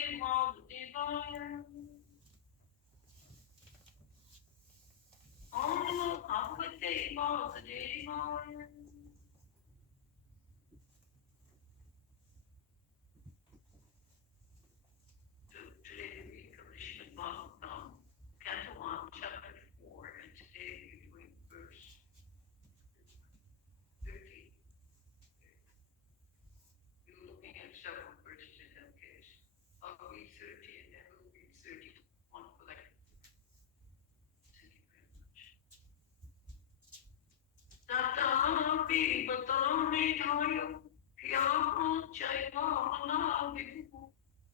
Today we read from the Srimad Bhagwayam, Canto 1, Chapter 4, and today we're doing verse 13. We were looking at several verses in that case. I'll read 30 and then we'll read 31 collectively. Thank you very much. Tatapi batami dhayo kyamu chaivamana vidu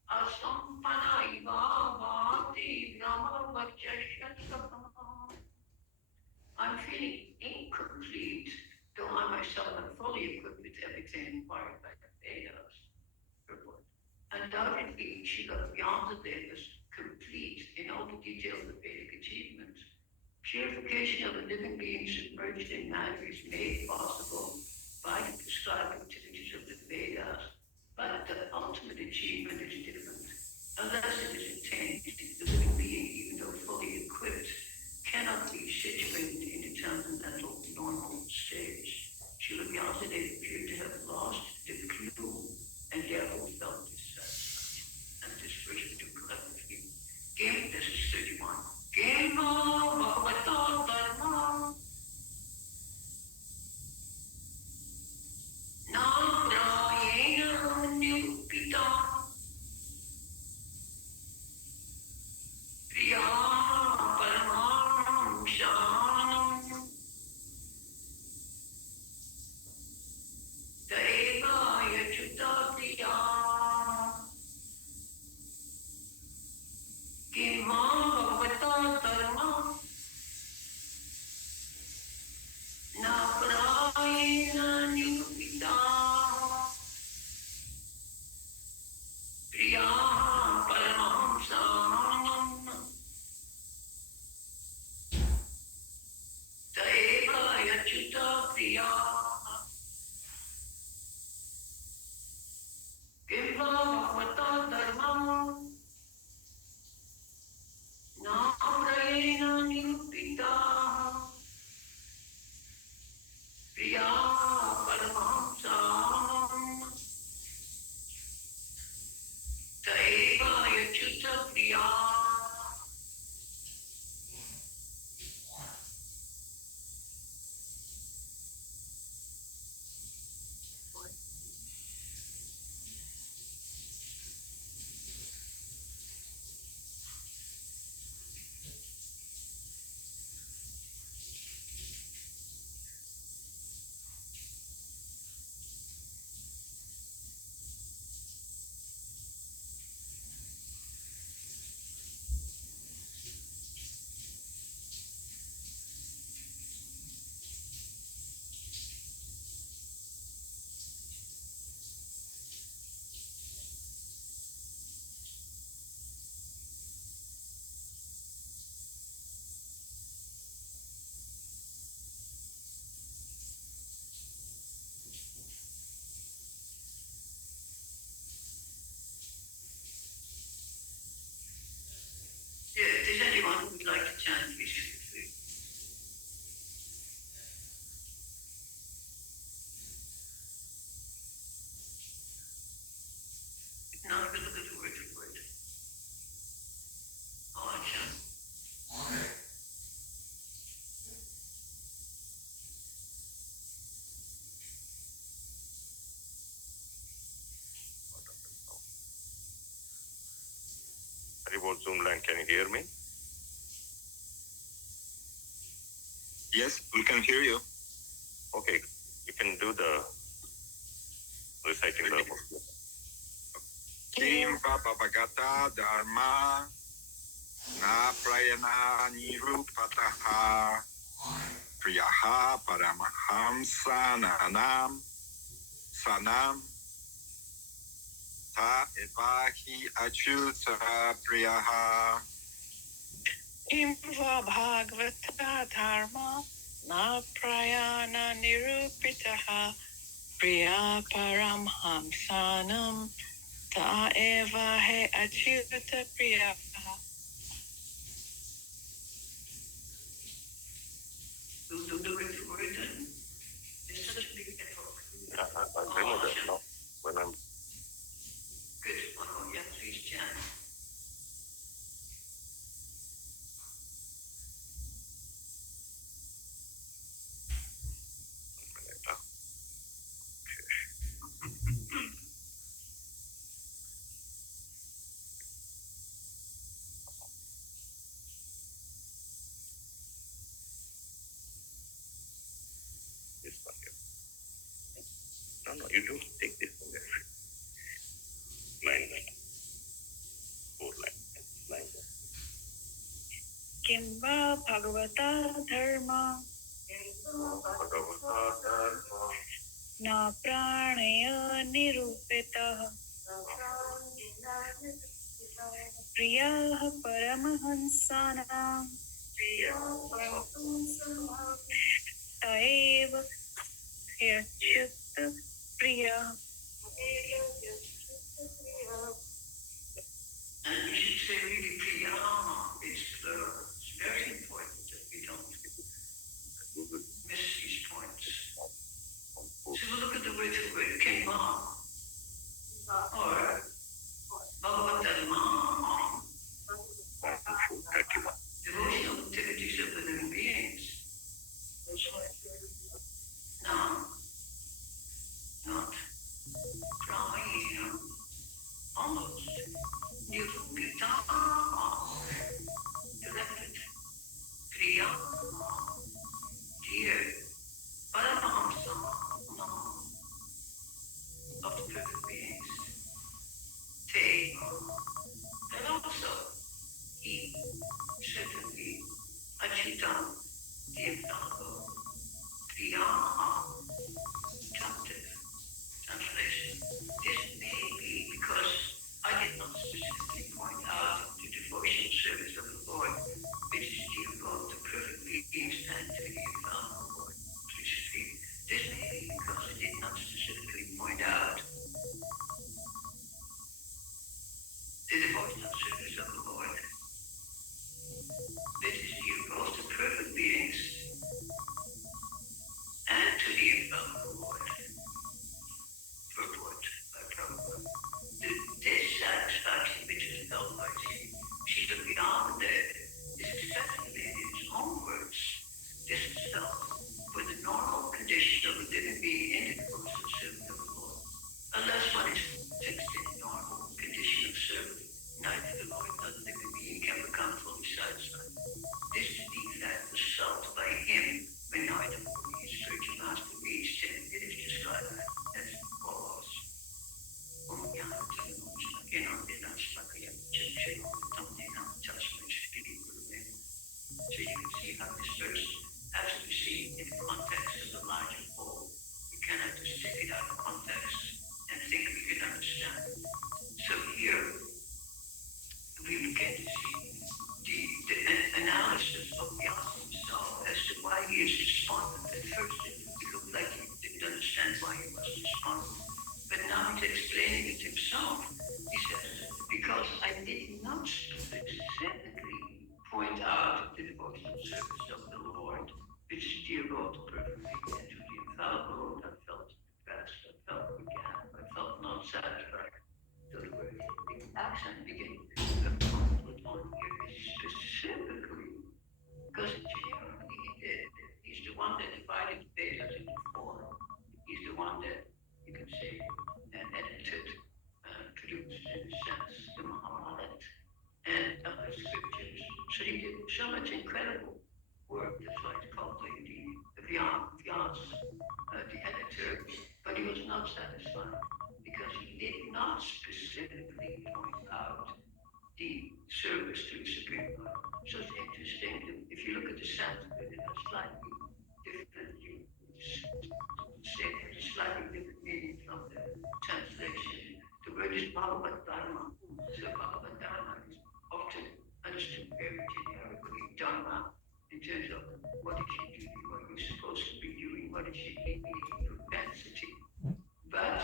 asampanaiva bhati brahma vachashasam. I'm feeling incomplete, though I myself am fully equipped with everything required by the Vedas. Report. Undoubtedly, Srila Vyasadeva is complete in all the details of Vedic achievements. Purification of a living being submerged in matter is made possible by the prescribed activities of the Vedas, but the ultimate achievement is different. Unless it is attained, the living being, even though fully equipped, cannot be situated in a transcendental normal stage. Srila Vyasadeva appeared to have lost the clue and therefore felt dissatisfied. And this verse we do collectively. Game, this is 31. Gema Bhagavata Dharma Nagrayena Nirupita Priya Paramam Shanam Deva Yachuta Priya Gema Bhagavata Dharma Nagrayena Nirupita Priya Paramam Shanam Deva Yachuta Priya Gema Bhagavata Dharma Nagrayena Nirupita Priya Paramam Shanam Deva Yachuta Priya. Yeah, if there's anyone who would like to chant, please feel free. If not, we'll look at the word for word. I'll chant. Remote Zoom line, can you hear me? Yes, we can hear you. Okay, you can do the reciting the book. Kim Bhagavata Dharma Na Prayana Nirupataha Priyaha Paramahamsa Nanam Sanam Ta Evahi Achyuta Priyaha Imva Bhagavata Dharma Na Prayana Nirupitaha Priya Paramhamsanam सा एवा है अच्युत प्रिया Do the word then. It's such a big effort. I know that now. When I'm Good. Oh, yeah, please, Jan. this one here. No, you don't take this one there. Line. 4 line. किं वा भगवता धर्म न प्राणय निरूपितः प्रियः परमहंसानां त एव ह्यच्युत प्रियः And we should say really Priya. It's very important that we don't miss these points. So we'll look at the word for word, Kema, or Bhagavatam, devotional activities of the living beings. No, not trying, almost. Nirupita, directed. Kriya, dear. Paramahamsa, of the perfect beings. Te, and also he, certainly, Achitam, the infallible. Kriya, captive. Translation. This may be because I did not specifically point out the devotional service of the Lord, which is due both to perfect beings and to the infallible Lord. Please repeat. This may be because I did not specifically point out the devotional service of the Lord, which is due both to perfect beings and to the infallible Lord. Purport by Prabhupada. The dissatisfaction which is felt by Srila beyond is especially in his own words. This is felt for the normal condition of a living being in the devotional service of the Lord. Unless one is fixed in the normal condition of service, neither the Lord nor the living being can become fully satisfied. This defect was felt by him when neither his spiritual master reached him. It is described as follows. So you can see how this verse has to be seen in the context of the larger whole. You cannot just take it out of context and think we can understand. So here we begin to see the analysis of Vyasa himself as to why he is despondent. At first it looked like he didn't understand why he was despondent. But now he's explaining it himself. He says, because I did not specifically point out the devotional service of the Lord, which is dear Lord perfectly, and to the infallible Lord I felt depressed, I felt began, I felt not satisfied. So the word, the accent begins to put on here is specifically, because generally he's the one that divided the Vedas into 4. He's the one that, you can say, edited, produced, in a sense, the Mahabharata and other scriptures. So he did so much incredible work. That's why it's called the Vyas, the editor. But he was not satisfied because he did not specifically point out the service to the Supreme Lord. So it's interesting. If you look at the Sanskrit, it has slightly different, you say it has a slightly different meaning from the translation. The word is Bhagavad Dharma. So Bhagavad Dharma is often understood very generically, Dharma, in terms of what is your duty, what you're supposed to be doing, what is your propensity. But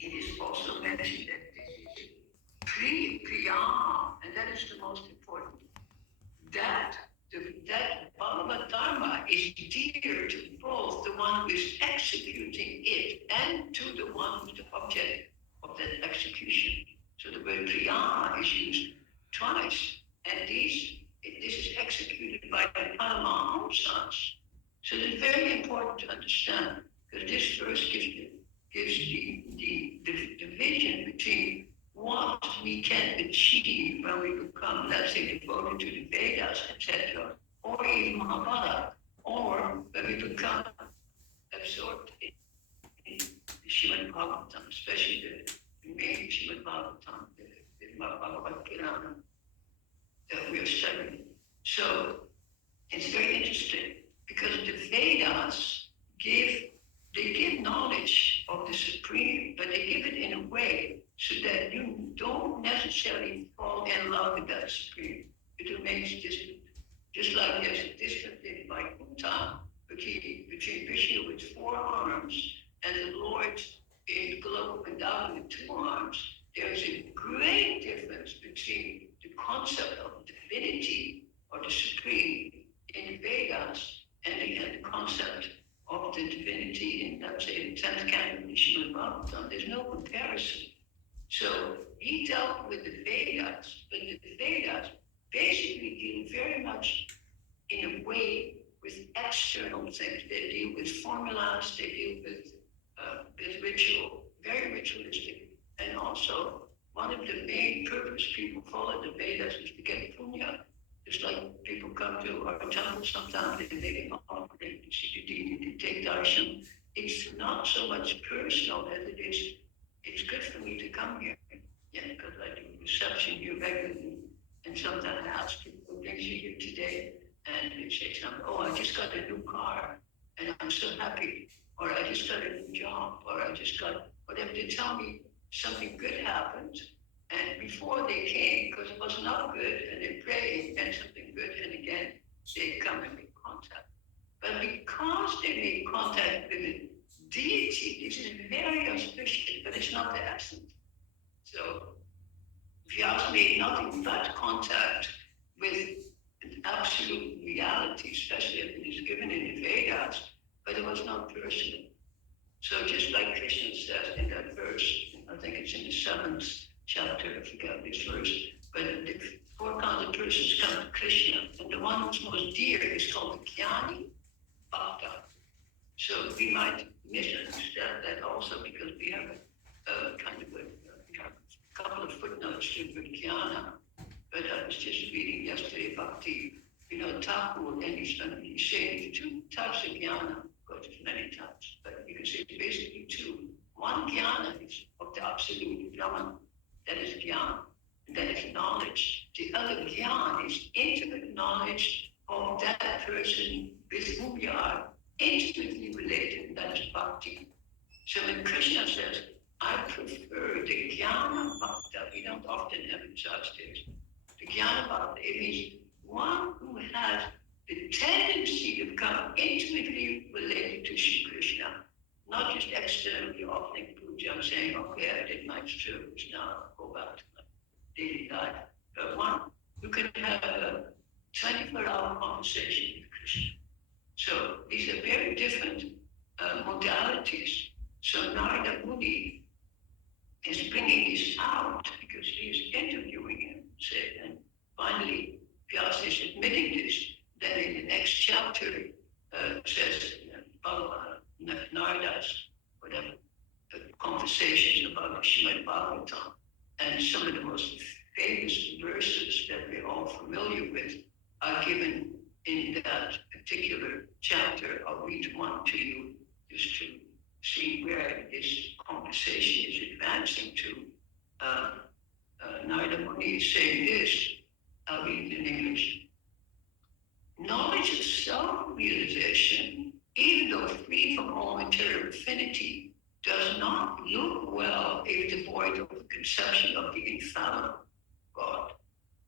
it is also is dear to both the one who is executing it and to the one who's the object of that execution. So the word Kriya is used twice, and this is executed by the Paramahamsas. So it's very important to understand, because this verse gives the division between what we can achieve when we become, let's say, devoted to the Vedas, etc., or even Mahabharata, or when we become absorbed in the Srimad Bhagavatam, especially the main Srimad Bhagavatam, the Bhagavad that we are studying. So it's very interesting because the Vedas give knowledge of the Supreme, but they give it in a way so that you don't necessarily fall in love with that Supreme. It remains distant. Just like there's a distance in Vaikuntha between Vishnu with 4 arms and the Lord in the Global Vrindavan with 2 arms, there's a great difference between the concept of divinity or the Supreme in the Vedas and the concept of the divinity in, let's say, the 10th canto of the Srimad Bhagavatam. There's no comparison. So he dealt with the Vedas, but the Vedas basically deal very much in a way with external things. They deal with formulas, they deal with ritual, very ritualistic. And also, one of the main purpose people follow the Vedas is to get punya. Just like people come to our temple sometimes, they make an offering, they take darshan. It's not so much personal as it is, it's good for me to come here. Yeah, because I do reception here regularly. And sometimes I ask people, what brings you here today? And they say something, oh, I just got a new car and I'm so happy. Or I just got a new job, or I just got, whatever. They tell me something good happened. And before they came, because it was not good, and they prayed, and something good, and again, they come and make contact. But because they made contact with the deity, this is very auspicious, but it's not the essence. So Vyasa made nothing but contact with an absolute reality, especially if it is given in the Vedas, but it was not personal. So just like Krishna says in that verse, I think it's in the 7th chapter, I forget this verse, but the 4 kinds of persons come to Krishna, and the one who's most dear is called the Jnani Bhakta. So we might misunderstand that also because we have a couple of footnotes to Vijnana, but I was just reading yesterday about Thakur, and he's saying 2 types of jnana, because there's many types, but you can say basically 2. One jnana is of the absolute Brahman, that is jnana, that is knowledge. The other jnana is intimate knowledge of that person with whom you are intimately related, and that is bhakti. So when Krishna says, I prefer the jnana bhakta, we don't often emphasize this. The jnana bhakta, it means one who has the tendency to become intimately related to Sri Krishna, not just externally offering puja, saying, okay, I did my service, now I'll go back to my daily life. But one who can have a 24-hour conversation with Krishna. So these are very different modalities. So Narada Muni is bringing this out because he is interviewing him, and finally Vyasa is admitting this. Then in the next chapter says Narada's whatever conversations about the Srimad Bhagavatam, and some of the most famous verses that we're all familiar with are given in that particular chapter. I'll read one to you just to see where this conversation is advancing to. Narada Muni is saying this, I'll read it in English. Knowledge of self-realization, even though free from all material affinity, does not look well if devoid of the conception of the infallible God.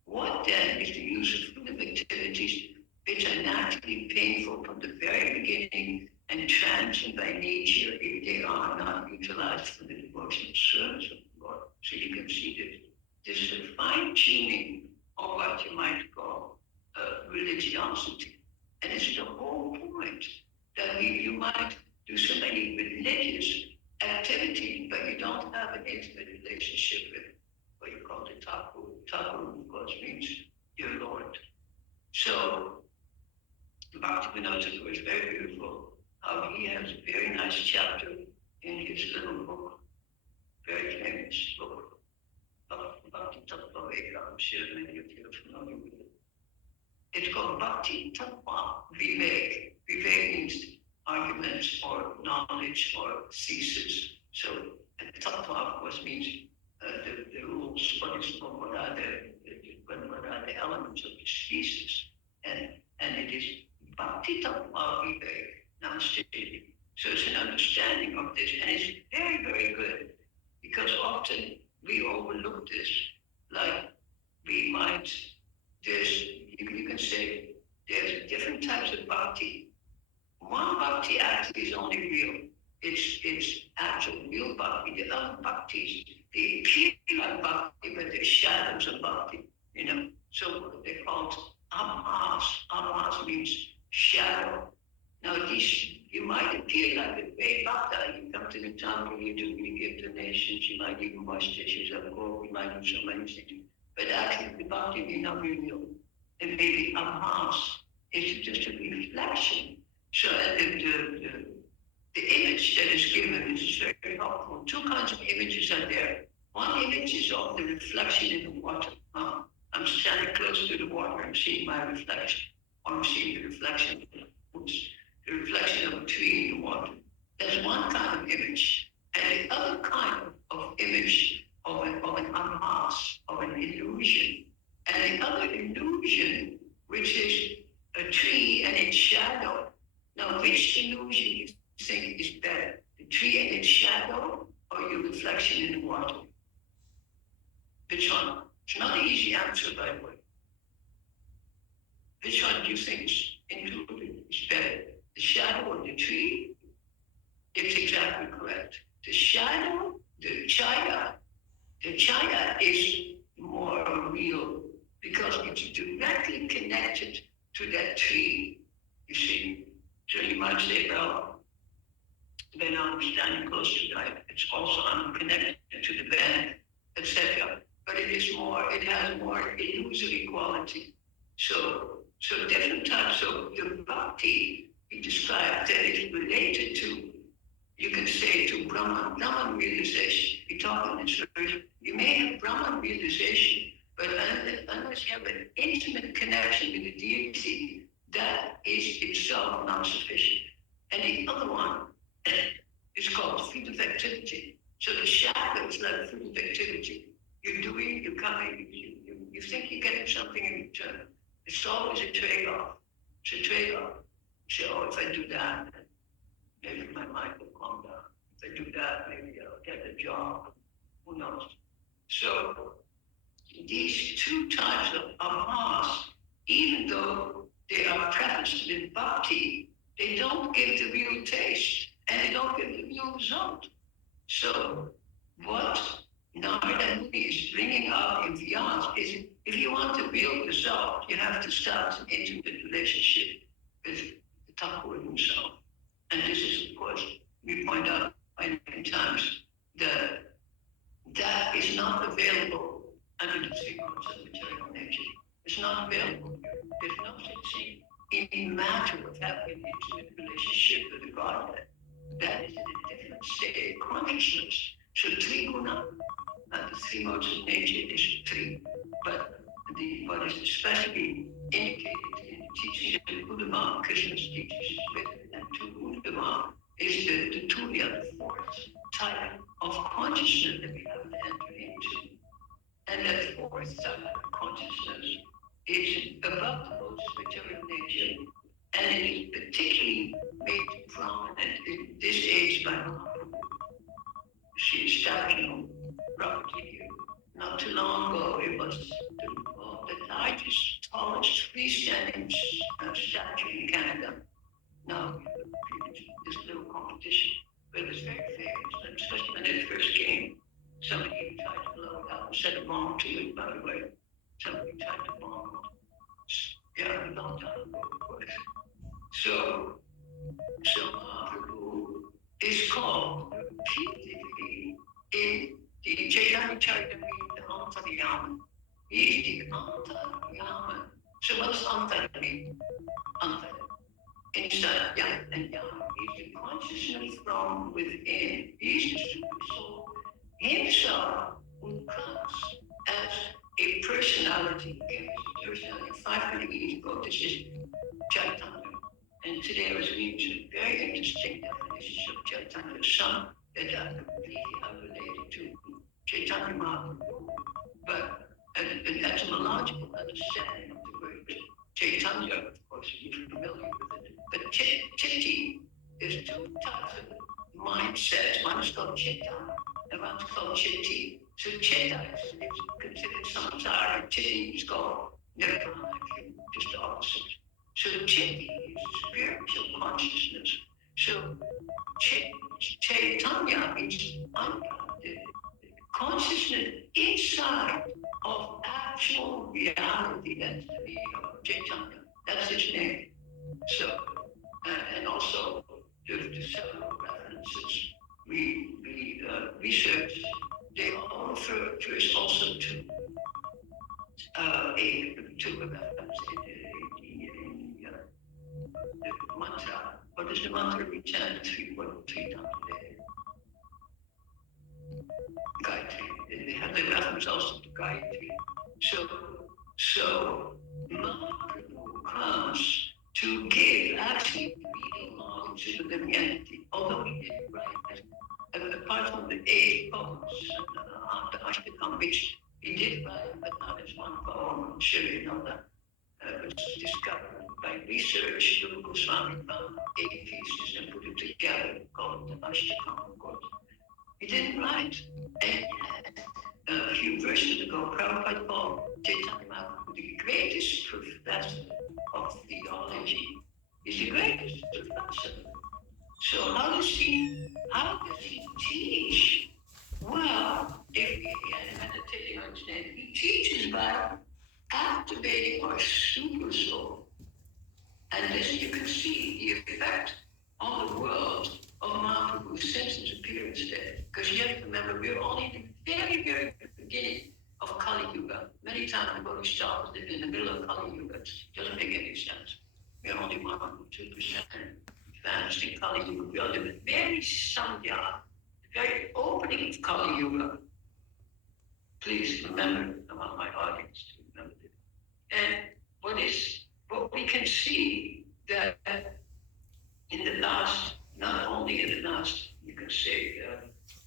What then is the use of human activities which are naturally painful from the very beginning and transient by nature if they are not utilized for the devotional service of the Lord? So you can see this. This is a fine-tuning of what you might call religiosity. And it's the whole point you might do so many religious activities, but you don't have an intimate relationship with what you call the Thakur. Thakur, of course, means your Lord. So, Bhaktivinoda Thakur is very beautiful. How he has a very nice chapter in his little book, very famous book, Bhakti Tattva Vivek. I'm sure many of you are familiar with it. It's called Bhakti Tattva Vivek. Vivek means arguments or knowledge or thesis. So, Tattva, of course, means the rules, what are the elements of this thesis. And it is Bhakti Tattva Vivek, now stated. So it's an understanding of this, and it's very, very good, because often we overlook this. Like we might, you can say, there's different types of bhakti. One bhakti actually is only real. It's actual real bhakti. The other bhaktis, they appear like bhakti, but they're shadows of bhakti, So they're called amhas. Amhas means shadow. Now these, you might appear like a great bhakta. You come to the temple, you give donations, you might even wash dishes of gold, you might do so many things. But actually the bhakti may not be real. It may be amhas. It's just a reflection. So the image that is given is very helpful. Two kinds of images are there. One image is of the reflection in the water. I'm standing close to the water, I'm seeing my reflection, or I'm seeing the reflection of a tree in the water. That's one kind of image. And the other kind of image of an amhas, of an illusion. And the other illusion, which is a tree and its shadow. Now, which illusion you think is better? The tree and its shadow, or your reflection in the water? Which one? It's not an easy answer, by the way. Which one do you think is better? The shadow of the tree? It's exactly correct. The shadow, the chaya is more real because it's directly connected to that tree, you see. So you might say, well, then I'm standing close to that. It's also, I'm connected to the bank, etc. But it has more illusory quality. So different types of the bhakti he described that is related to, you can say, to Brahman realization. We talk in this verse, you may have Brahman realization, but unless you have an intimate connection with the deity, that is itself not sufficient. And the other one is called fruit of activity. So the shadow is like fruit of activity. You're doing, you're coming, you think you're getting something in return. It's always a trade-off. It's a trade-off. You say, oh, if I do that, maybe my mind will calm down. If I do that, maybe I'll get a job. Who knows? So these two types of amhas, even though they are prefaced with bhakti, they don't give the real taste and they don't give the real result. So what Narada Muni is bringing up in Vyas is, if you want the real result, you have to start an intimate relationship with the Thakur himself. And this is, of course, we point out many times that is not available under the three modes of material nature. It's not available. There's no such thing in matter of having an intimate relationship with the Godhead. That is in a different state of consciousness. So three guna, the three modes of nature is three, but what is especially indicated in the teachings of the Buddha, Krishna's teachings with and to Buddha, is the tuya, the fourth type of consciousness that we have to enter into. And that fourth type of consciousness is above the modes of material nature, and it is particularly made prominent in this age by Mahaprabhu. She established property not too long ago. It was the largest, tallest freestanding statue in Canada. Now, this little competition, but it was very famous, and especially when it first came. Somebody tried to blow it up and set a bomb to it, by the way. Somebody tried to bomb it. Yeah, a long time ago, of course. So Mahaprabhu is called repeatedly in the Chaitanya Charitamrita Antaryama. He is the Antaryama. So what's Antaryama? Antar. Inside, yeah, and yeah, he's the consciousness from within. He's the super soul himself who comes as a personality. Okay, personality. 500 years ago, this is Chaitanya. And today I was reading some very interesting definitions of Chaitanya, some that are completely unrelated to Chaitanya Mahaprabhu, but an etymological understanding of the word Chaitanya, of course, you're familiar with it. But chitti is two types of mindsets. One is called chitta, and one is called chitti. So chitta is considered samsara, and chitti is called nirvana, just the opposite. So chitti is spiritual consciousness. So Chaitanya means consciousness inside of actual reality. That's the meaning of Chaitanya. That's its name. So, and also the several references we research, they all refer to us also to a reference in the mantra. What is the mantra we chant 3 times a day? Gayatri. They have the reference also to Gayatri. So Mahaprabhu comes to give actually real knowledge to the humanity, although he didn't write, apart from the 8 poems, the Ashtakam, which he did write, but not as one poem, I'm sure you know that. Was discovered by research. Guru Goswami found 8 pieces and put it together, called the Ashtakam, of course. He didn't write. And a few verses ago, Prabhupada called Chaitanya Mahaprabhu the greatest professor of theology. He's the greatest professor. So how does he teach? Well, if he had meditating on his name, he teaches by activating our super soul. And this you can see the effect on the world of Mahaprabhu since his appearance there. Because you have to remember, we're only in the very, very beginning of Kali Yuga. Many times the Bodhisattvas live in the middle of Kali Yuga. It doesn't make any sense. We're only 1 or 2% advanced in Kali Yuga. We are in the very Sandhya, the very opening of Kali Yuga. Please remember, I want my audience to remember this. And what we can see that in the last, not only in the last, you can say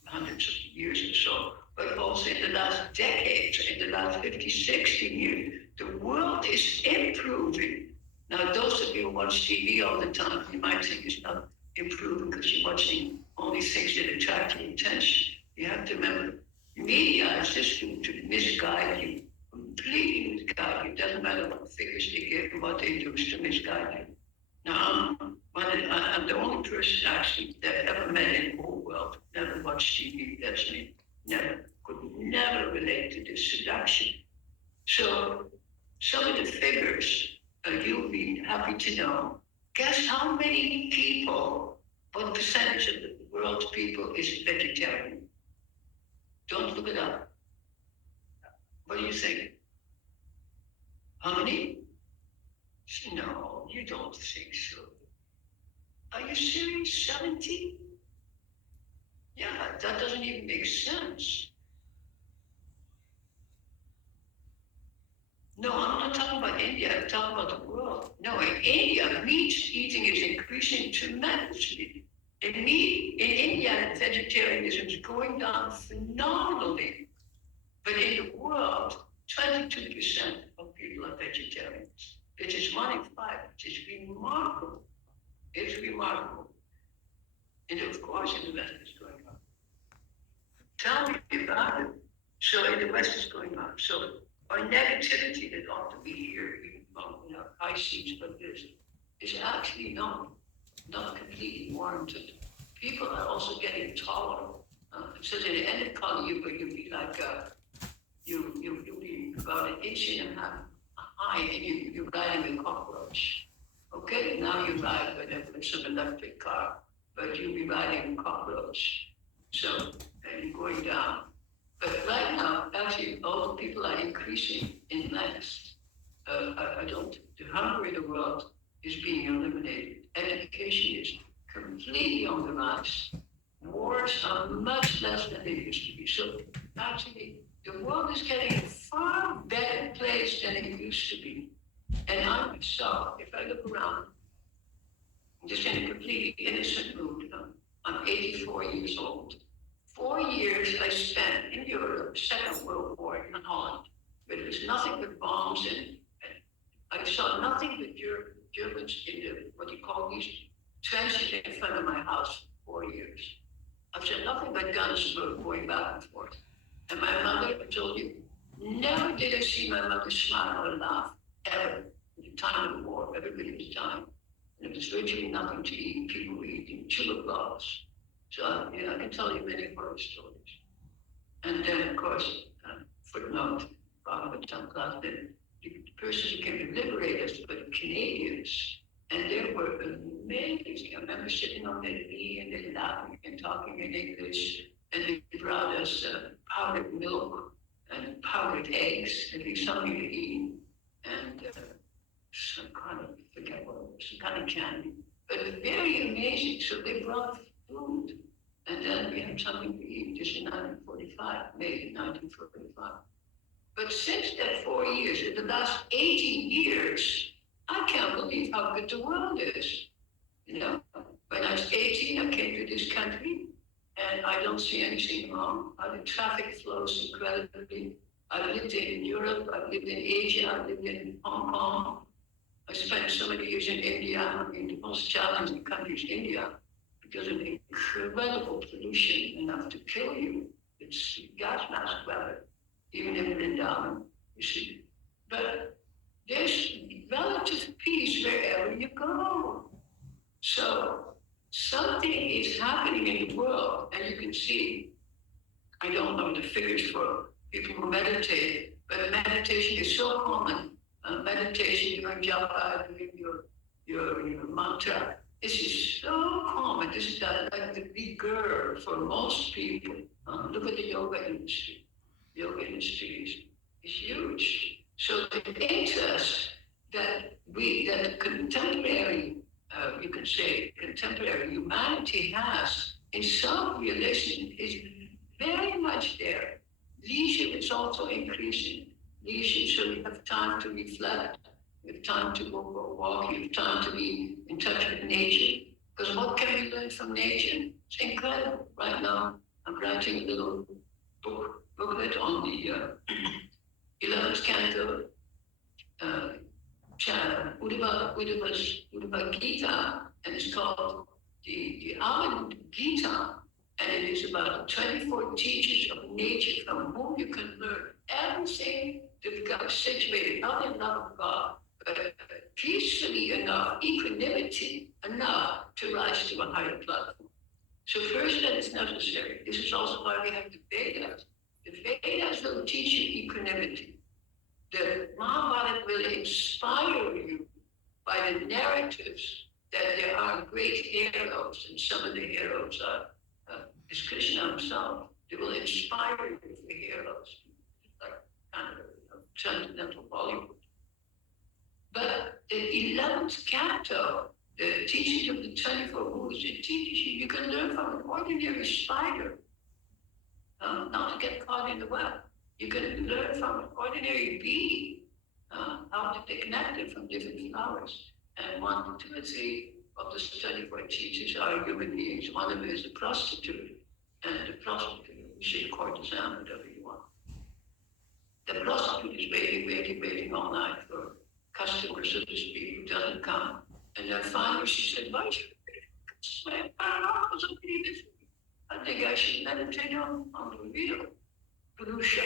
hundreds of years or so, but also in the last decades, in the last 50, 60 years, the world is improving. Now, those of you who watch TV all the time, you might think it's not improving because you're watching only things that attract your attention. You have to remember, media is just to misguide you, completely misguide you. It doesn't matter what figures they give or what they do, is to misguide you. Now, I'm the only person actually that ever met in the whole world, never watched TV, that's me, could never relate to this seduction. So, some of the figures you'll be happy to know. Guess how many people, what percentage of the world's people is vegetarian? Don't look it up. What do you think? How many? No, you don't think so. Are you serious? 70? Yeah, that doesn't even make sense. No, I'm not talking about India, I'm talking about the world. No, in India, meat eating is increasing tremendously. In India, vegetarianism is going down phenomenally. But in the world, 22% of people are vegetarians, which is 1 in 5, which is remarkable. It's remarkable. And of course, in the West it's going up. Tell me about it. So in the West it's going up. So our negativity that ought to be here, even from high seats like this, is actually not completely warranted. People are also getting taller. It says at the end of Kali Yuga, you'll be like you'll be about 1.5 inches high, and you're riding a cockroach. Okay, now you ride whatever, some electric car, but you'll be riding a cockroach. So, and you're going down. But right now, actually, all the people are increasing in length. I don't, the hunger in the world is being eliminated. Education is completely on the rise. Wars are much less than they used to be. So actually, the world is getting a far better place than it used to be. And I myself, if I look around, I'm just in a completely innocent mood. I'm 84 years old. 4 years I spent in Europe, Second World War in Holland, where there was nothing but bombs and I saw nothing but Germans in the, what you call these trenches in front of my house for 4 years. I've seen nothing but guns going back and forth. And my mother, I told you, never did I see my mother smile or laugh, ever. At the time of the war, everybody was dying. And there was virtually nothing to eat. People were eating tulip flowers. So, I can tell you many horror stories. And then, of course, footnote, Bhagwayam class, that the persons who came to liberate us were the Canadians. And they were amazing. I remember sitting on their knee and they laughing and talking in English. And they brought us powdered milk and powdered eggs, at least something to eat. And some kind of, I forget what it was, some kind of candy. But very amazing. So they brought food. And then we had something to eat just in 1945, May 1945. But since that 4 years, in the last 18 years, I can't believe how good the world is. When I was 18, I came to this country, and I don't see anything wrong. The traffic flows incredibly. I've lived in Europe, I've lived in Asia, I've lived in Hong Kong. I spent so many years in India. I mean, the most challenging country is India because of incredible pollution, enough to kill you. It's gas mask weather, even in Vrindavan, you see. But there's relative peace wherever you go. So something is happening in the world, and you can see, I don't know the figures for people who meditate, but meditation is so common. Meditation, doing japa, doing your mantra. This is so common. This is like the big girl for most people. Look at the yoga industry. Yoga industry is huge. So the interest that contemporary, you can say, contemporary humanity has in self-realization is very much there. Leisure is also increasing. Leisure, so you have time to reflect, you have time to go for a walk, you have time to be in touch with nature. Because what can we learn from nature? It's incredible. Right now, I'm writing a little booklet on the 11th canto, Uddhava Gita, and it's called the Almond Gita, and it is about 24 teachers of nature from whom you can learn everything to become situated, not in love of God, but peacefully enough, equanimity enough to rise to a higher platform. So first that is necessary. This is also why we have the Vedas. The Vedas will teach you equanimity. The Mahabharata will inspire you by the narratives that there are great heroes, and some of the heroes are is Krishna himself. They will inspire you for heroes, like kind of sentimental Bollywood. But the 11th canto, the teachings of the 24 Buddhas, it teaches you can learn from an ordinary spider, not to get caught in the web. You can learn from an ordinary bee, how to take nectar from different flowers. And 1, 2, or 3 of the 24 teachers are human beings. One of them is a prostitute, and the prostitute, we say courtesan, whatever you want. The prostitute is waiting all night for customer, so to speak, who doesn't come. And then finally she said, why should I think I should meditate on the real Purusha.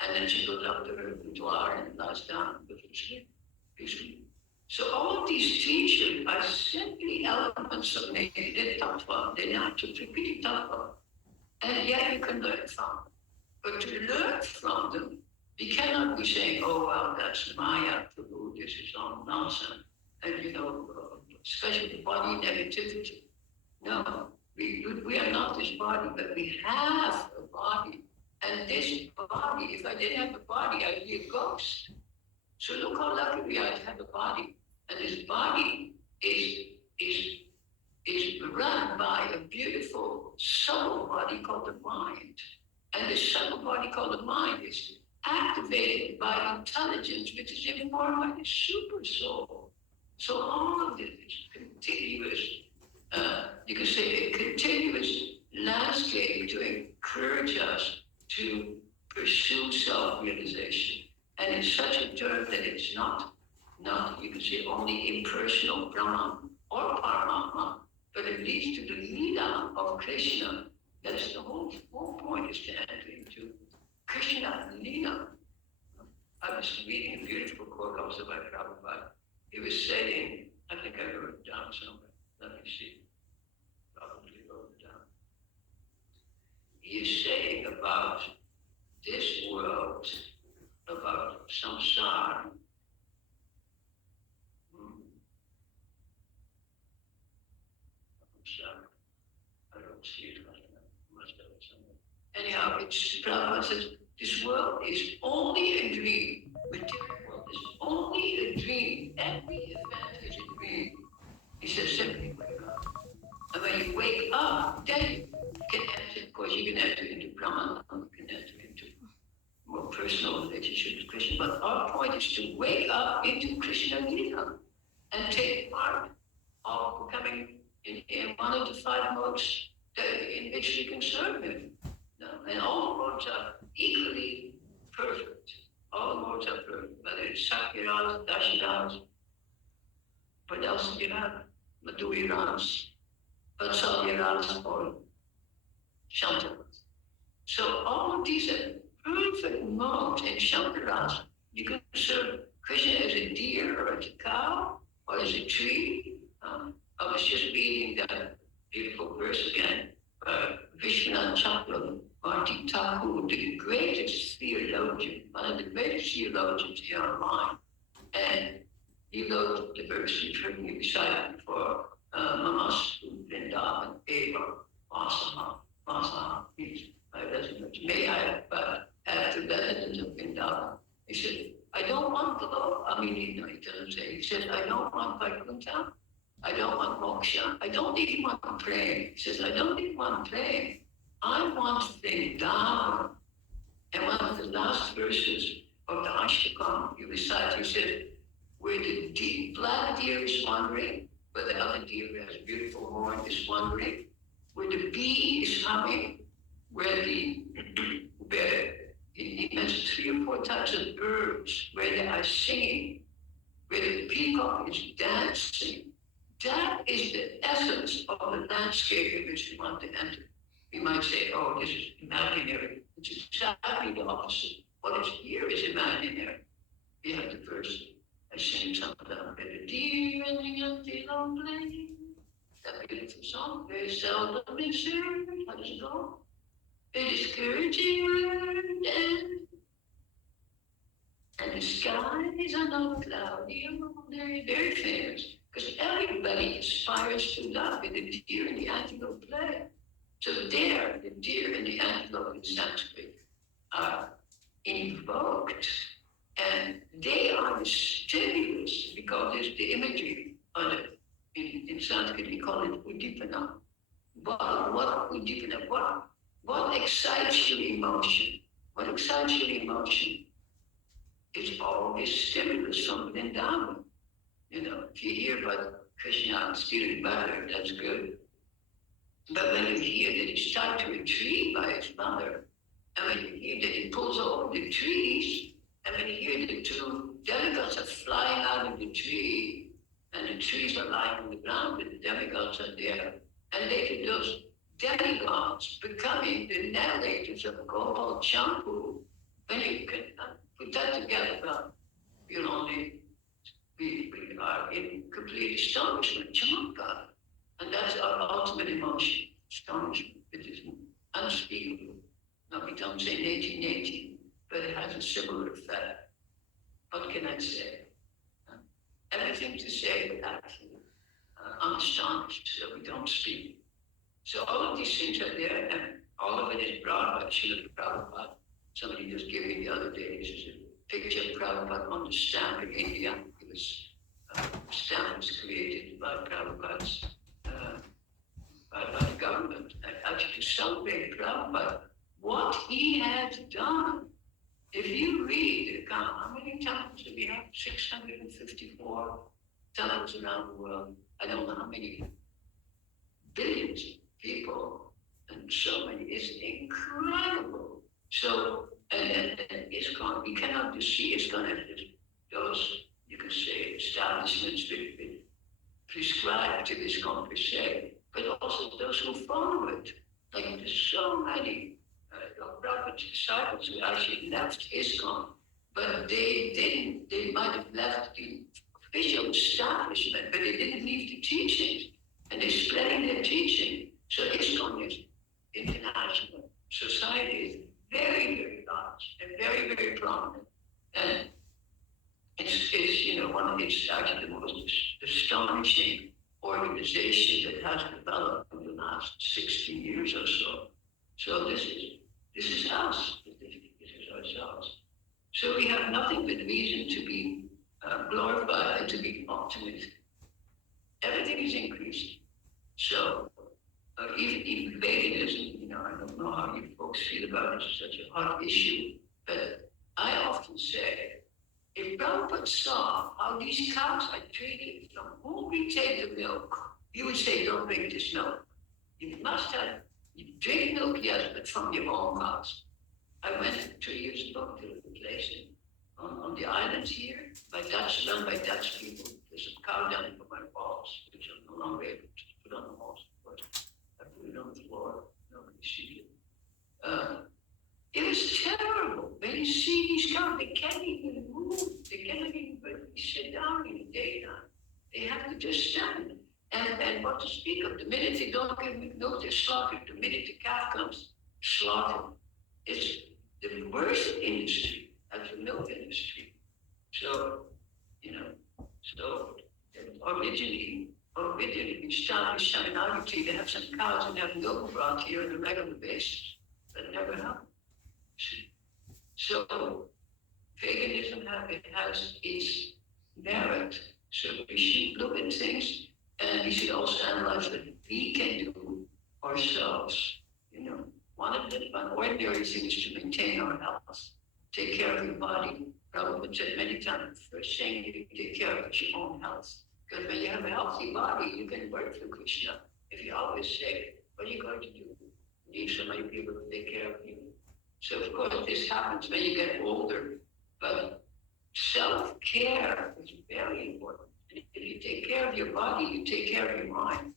And then she goes up to her boudoir and lies down and goes to sleep peacefully. So all of these teachers are simply elements of nature. They're tattva, they're not to repeat tattva. And yet you can learn from them. But to learn from them, we cannot be saying, oh, well, that's Maya, Prabhu, this is all nonsense. and especially body negativity. No, we are not this body, but we have a body. And this body, if I didn't have a body, I'd be a ghost. So look how lucky we are to have a body. And this body is run by a beautiful subtle body called the mind. And this subtle body called the mind is activated by intelligence, which is informed by the super soul. So all of this continuous, you can say a continuous landscape to encourage us to pursue self-realization. And it's such a term that it's not you can say only impersonal Brahman or Paramatma, but it leads to the Leela of Krishna. That's the whole point, is to enter into Krishna Leela. I was reading a beautiful quote also by Prabhupada. He was saying, I think I wrote it down somewhere. Let me see. Probably wrote it down. He is saying about this world, about samsara. Sorry, I don't see it right now. Must have it somewhere. Anyhow, it's Prabhupada says this world is only a dream. Material world is only a dream. Every event is a dream. He says simply wake up. And when you wake up, then you can enter, of course, you can enter into Brahman, you can enter into more personal relationship with Krishna. But our point is to wake up into Krishna Lila and take part of becoming in one of the 5 modes in which we can serve him. And all the modes are equally perfect. All the modes are perfect, whether it's Sakyaras, Dasharas, what else do you have? Madhuryaras, Vatsalyaras, or Shantaras. So all of these are perfect modes in Shantaras. You can serve Krishna as a deer or as a cow or as a tree. I was just reading that beautiful verse again. Vishwanath Chakravarti Bharti Thakur, the greatest theologian, one of the greatest theologians in our mind. And he wrote the verse you've heard me recite before, Namastu Vrindavan Eva Vasaha. Vasaha means my residence. May I have the residence of Vrindavan. He said, I don't want the Lord. I mean, he doesn't say. He said, I don't want Vaikuntha. I don't want moksha. I don't even want praying. He says, I don't even want praying. I want Vrindavan. And one of the last verses of the Ashtakam he recites, he said, where the black deer is wandering, where the other deer has a beautiful horn is wandering, where the bee is humming, where he mentions 3 or 4 types of birds, where they are singing, where the peacock is dancing. That is the essence of the landscape in which we want to enter. We might say, oh, this is imaginary. It's exactly the opposite. What is here is imaginary. We have the verse, I sing something about the deer and the antelope play. That beautiful song, very seldom is heard. How does it go? A discouraging word and the skies are not cloudy. Very, very famous. Because everybody aspires to love with the deer and the antelope play. So there, the deer and the antelope in Sanskrit are invoked, and they are the stimulus, because there's the imagery on it. In Sanskrit, we call it udipana. What udipana? What excites your emotion? What excites your emotion is all this stimulus from Vrindavan. If you hear about Krishna stealing butter, that's good. But when you hear that he's tied to a tree by his mother, and when you hear that he pulls over the trees, and when you hear the 2 demigods are flying out of the tree, and the trees are lying on the ground, but the demigods are there, and later those demigods becoming the narrators of Gopal Champu, when you can put that together, you'll only we are in complete astonishment, chamka. And that's our ultimate emotion, astonishment. It is unspeakable. Now, we don't say 1818, but it has a similar effect. What can I say? everything to say, but actually unastonished, so we don't speak. So all of these things are there, and all of it is brought by Srila Prabhupada. Somebody just gave me the other day, this is a picture of Prabhupada on the stamp in India. It was, stamp was created by Prabhupada's, by the government, actually to celebrate Prabhupada, what he has done. If you read the account, how many temples do we have? 654 temples around the world. I don't know how many billions of people and so many. It's incredible. So, and ISKCON, we cannot just see ISKCON as those, you can say, establishments that prescribe to ISKCON per se, but also those who follow it. Like there's so many Prabhupada's disciples who actually left ISKCON, but they didn't. They might have left the official establishment, but they didn't leave the teachings, and they're spreading their teaching. So ISKCON is international. Society is very, very large and very, very prominent. And it's it's actually the most astonishing organization that has developed in the last 60 years or so. So this is us. This is ourselves. So we have nothing but reason to be glorified and to be optimistic. Everything is increasing. So even veganism, I don't know how you folks feel about it. It's such a hot issue, but I often say, if Prabhupada saw how these cows are treated, from whom we take the milk, he would say, don't drink this milk. You must have, you drink milk, yes, but from your own cows. I went 2 years ago to a place on the islands here, run by Dutch people. There's a cow down for my walls, which I'm no longer able to put on the walls, but I put it on the floor, nobody sees it. It was terrible. When you see these cows, they can't even move. They cannot even sit down in the daytime. They have to just stand. And what to speak of, the minute they don't get milk, they're slaughtered. The minute the calf comes, slaughtered. It's the worst industry, that's the milk industry. So, originally we started Shamanagati, they have some cows and have milk brought here on a regular basis. That never happened. So veganism has its merit. So we should look at things, and we should also analyze what we can do ourselves. One of the ordinary things to maintain our health. Take care of your body. Prabhupada said many times, first thing you take care of is your own health. Because when you have a healthy body, you can work for Krishna. If you're always sick, what are you going to do? You need so many people to take care of you. So of course this happens when you get older, but self-care is very important. And if you take care of your body, you take care of your mind.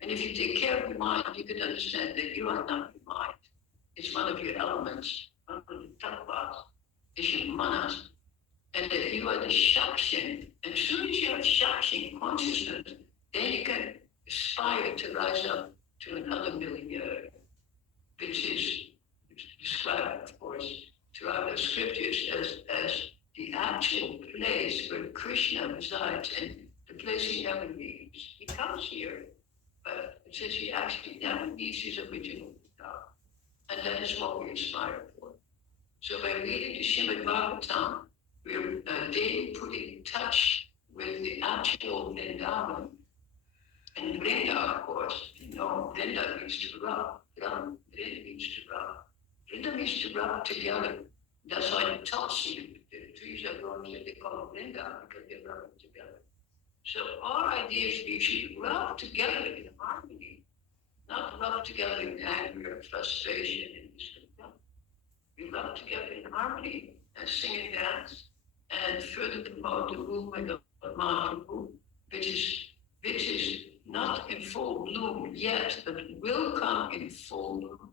And if you take care of your mind, you can understand that you are not your mind. It's one of your elements, one of the tattvas, is your manas. And that you are the shakshin. And as soon as you have shakshin consciousness, then you can aspire to rise up to another millionaire, which is described, of course, throughout the scriptures as the actual place where Krishna resides and the place he never leaves. He comes here, but it says he actually never leaves his original form. And that is what we aspire for. So by reading the Srimad Bhagavatam, we're daily putting in touch with the actual Vrindavan. And Vrinda, of course, Vrinda means to rub. Vrinda means to rub. Vrinda means to rub together. That's why the Tulsi, the trees are growing, they call it Vrinda because they're rubbing together. So our idea is we should rub together in harmony, not rub together in anger, frustration, and discontent. We rub together in harmony and sing and dance and further promote the movement of Mahaprabhu, which is not in full bloom yet, but will come in full bloom.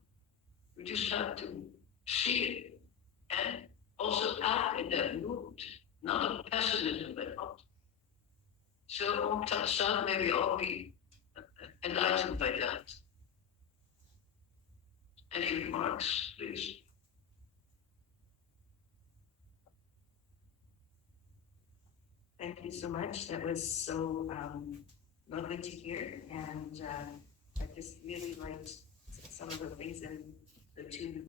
We just have to see it and also act in that mood, not of pessimism, but optimism. So Om Tat Sat, may we all be enlightened by that. Any remarks, please? Thank you so much. That was so lovely to hear, and I just really liked some of the things in the two